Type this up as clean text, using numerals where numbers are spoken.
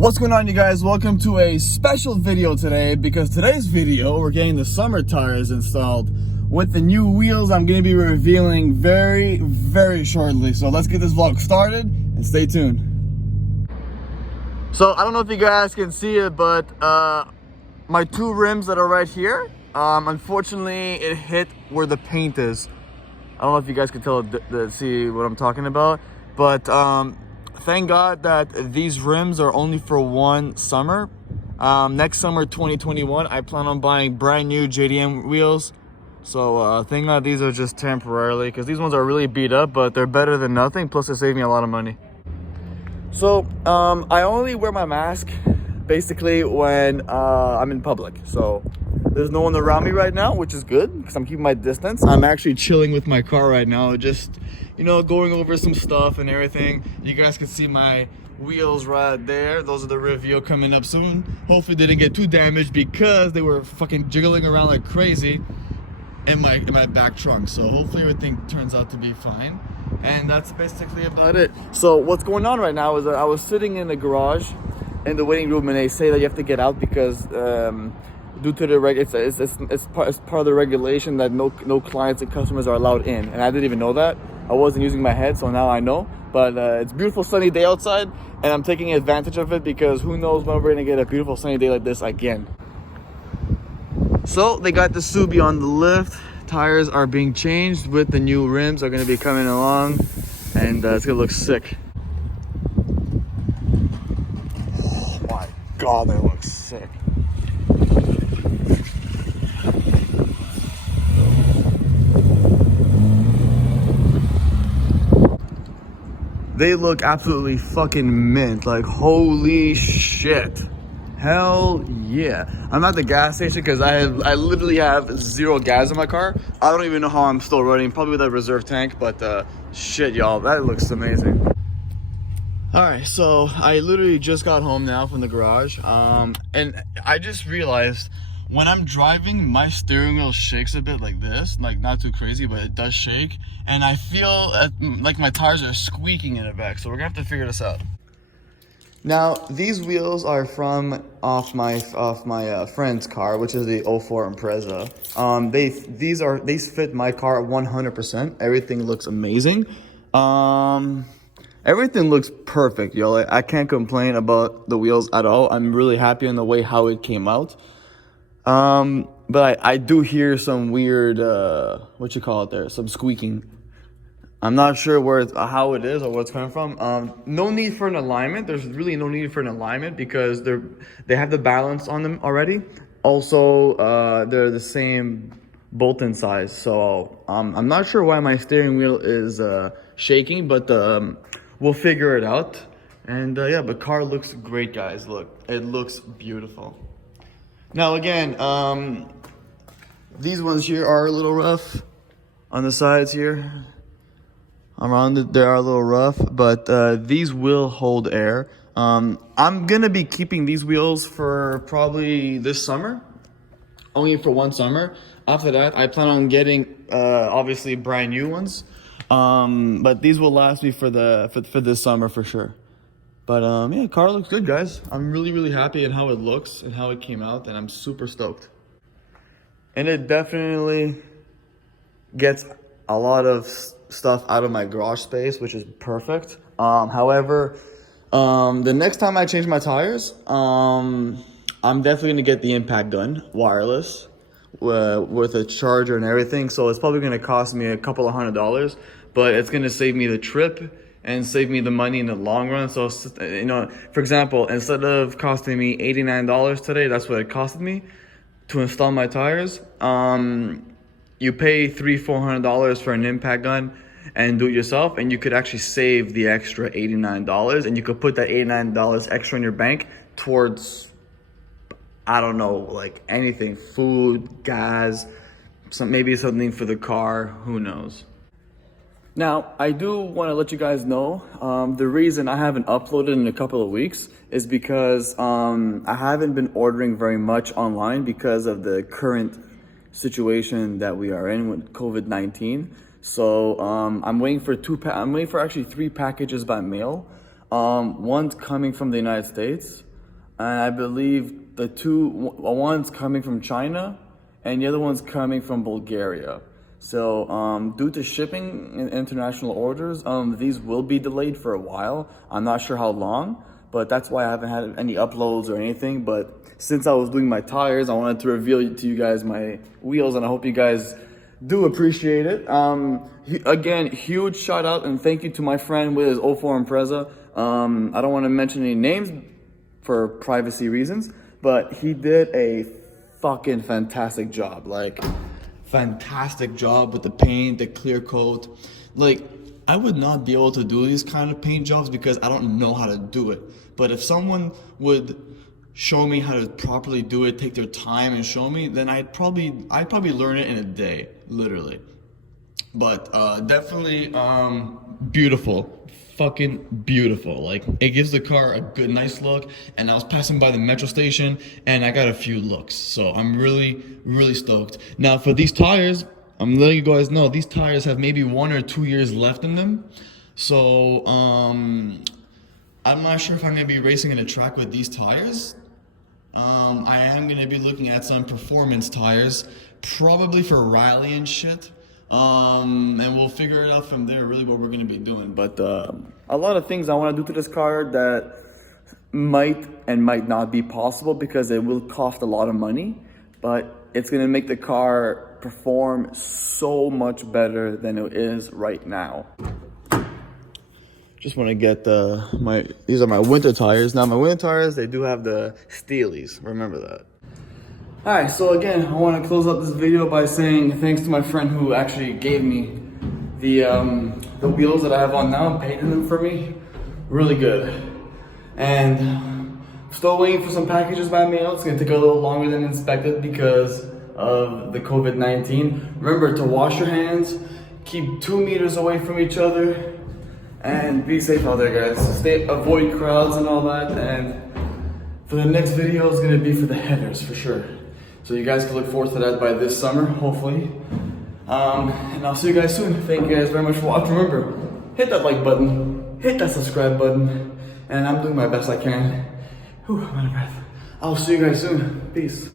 What's going on, you guys? Welcome to a special video today, because today's video we're getting the summer tires installed with the new wheels I'm going to be revealing very shortly. So let's get this vlog started and stay tuned. So I don't know if you guys can see it, but my two rims that are right here, unfortunately it hit where the paint is. I don't know if you guys can see what I'm talking about, but thank God that these rims are only for one summer. Next summer, 2021, I plan on buying brand new JDM wheels. So thank God these are just temporarily, because these ones are really beat up, but they're better than nothing. Plus they save me a lot of money. So I only wear my mask basically when I'm in public. So there's no one around me right now, which is good because I'm keeping my distance. I'm actually chilling with my car right now, just, you know, going over some stuff and everything. You guys can see my wheels right there. Those are the review coming up soon. Hopefully they didn't get too damaged, because they were fucking jiggling around like crazy in my back trunk. So hopefully everything turns out to be fine. And that's basically about it. So what's going on right now is that I was sitting in the garage in the waiting room, and they say that you have to get out because due to the it's part of the regulation that no clients and customers are allowed in. And I didn't even know that. I wasn't using my head, so now I know. But it's a beautiful sunny day outside, and I'm taking advantage of it, because who knows when we're gonna get a beautiful sunny day like this again. So they got the subie on the lift. Tires are being changed with the new rims, are gonna be coming along, and it's gonna look sick. Oh my God, they look sick. They look absolutely fucking mint. Like, holy shit. Hell yeah. I'm at the gas station because I literally have zero gas in my car. I don't even know how I'm still running, probably with a reserve tank, but shit, y'all, that looks amazing. All right, so I literally just got home now from the garage, and I just realized when I'm driving, my steering wheel shakes a bit like this, like not too crazy, but it does shake, and I feel like my tires are squeaking in the back. So we're gonna have to figure this out. Now these wheels are from off my friend's car, which is the 04 Impreza. These fit my car 100%. Everything looks amazing. Everything looks perfect, yo. Like, I can't complain about the wheels at all. I'm really happy in the way how it came out. But I do hear some weird, what you call it there, some squeaking. I'm not sure how it is or where it's coming from. No need for an alignment. There's really no need for an alignment, because they have the balance on them already. Also, they're the same bolt-in size. So, I'm not sure why my steering wheel is, shaking, but, we'll figure it out. And, yeah, the car looks great, guys. Look, it looks beautiful. Now again, these ones here are a little rough on the sides here. Around it, they are a little rough, but these will hold air. I'm gonna be keeping these wheels for probably this summer, only for one summer. After that, I plan on getting obviously brand new ones, but these will last me for this summer for sure. But yeah, car looks good, guys. I'm really happy at how it looks and how it came out, and I'm super stoked. And it definitely gets a lot of stuff out of my garage space, which is perfect. However, the next time I change my tires, I'm definitely gonna get the impact gun, wireless, with a charger and everything. So it's probably gonna cost me a couple of $100, but it's gonna save me the trip and save me the money in the long run. So, you know, for example, instead of costing me $89 today, that's what it costed me to install my tires. You pay $300-400 for an impact gun and do it yourself, and you could actually save the extra $89, and you could put that $89 extra in your bank towards, I don't know, like anything, food, gas, maybe something for the car, who knows. Now, I do want to let you guys know, the reason I haven't uploaded in a couple of weeks is because I haven't been ordering very much online because of the current situation that we are in with COVID-19. So I'm waiting for actually 3 packages by mail. One's coming from the United States, and I believe one's coming from China and the other one's coming from Bulgaria. So due to shipping and international orders, these will be delayed for a while. I'm not sure how long, but that's why I haven't had any uploads or anything. But since I was doing my tires, I wanted to reveal to you guys my wheels, and I hope you guys do appreciate it. Again, huge shout out and thank you to my friend with his 04 Impreza. I don't want to mention any names for privacy reasons, but he did a fucking fantastic job. Like, fantastic job with the paint, the clear coat. Like, I would not be able to do these kind of paint jobs because I don't know how to do it. But if someone would show me how to properly do it, take their time and show me, then I'd probably learn it in a day, literally. But definitely beautiful. Fucking beautiful. Like, it gives the car a good, nice look. And I was passing by the metro station and I got a few looks. So I'm really, really stoked. Now for these tires, I'm letting you guys know, these tires have maybe 1 or 2 years left in them. So I'm not sure if I'm gonna be racing in a track with these tires. I am gonna be looking at some performance tires, probably for rally and shit. And we'll figure it out from there, really what we're going to be doing. But a lot of things I want to do to this car that might and might not be possible because it will cost a lot of money, but it's going to make the car perform so much better than it is right now. Just want to get these are my winter tires. Now my winter tires, they do have the Steelies, remember that. Alright, so again, I want to close out this video by saying thanks to my friend who actually gave me the wheels that I have on now, painted them for me. Really good. And still waiting for some packages by mail. It's going to take a little longer than expected because of the COVID-19. Remember to wash your hands, keep 2 meters away from each other, and be safe out there, guys. Avoid crowds and all that. And for the next video, it's going to be for the headers for sure. So you guys can look forward to that by this summer, hopefully. And I'll see you guys soon. Thank you guys very much for watching. Remember, hit that like button, hit that subscribe button, and I'm doing my best I can. Whew, I'm out of breath. I'll see you guys soon. Peace.